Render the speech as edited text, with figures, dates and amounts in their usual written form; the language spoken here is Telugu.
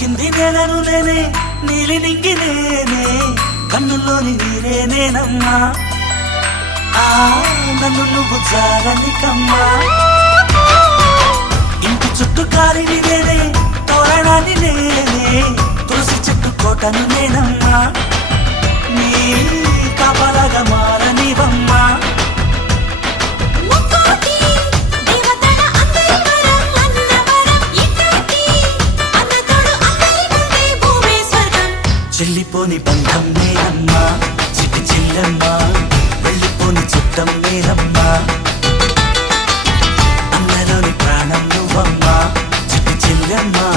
తాకింది నేలను నేనే నీలి నింగి నేనే కన్నుల్లోని నీరే నేనమ్మా నన్ను నువ్వు జాలని కమ్మా ఇంటి చుట్టూ కాలిని నేనే తోరణాన్ని నేనే తులసి చెట్టు కోటను నేనమ్మా నీ కాపలాగా మారనివమ్మా చెల్లిపోని బంధం నేనమ్మా చిట్టి చెల్లమ్మా వెళ్ళిపోని చుట్టం నేనమ్మా అన్నలోని ప్రాణం నువ్వమ్మా చిట్టి చెల్లమ్మా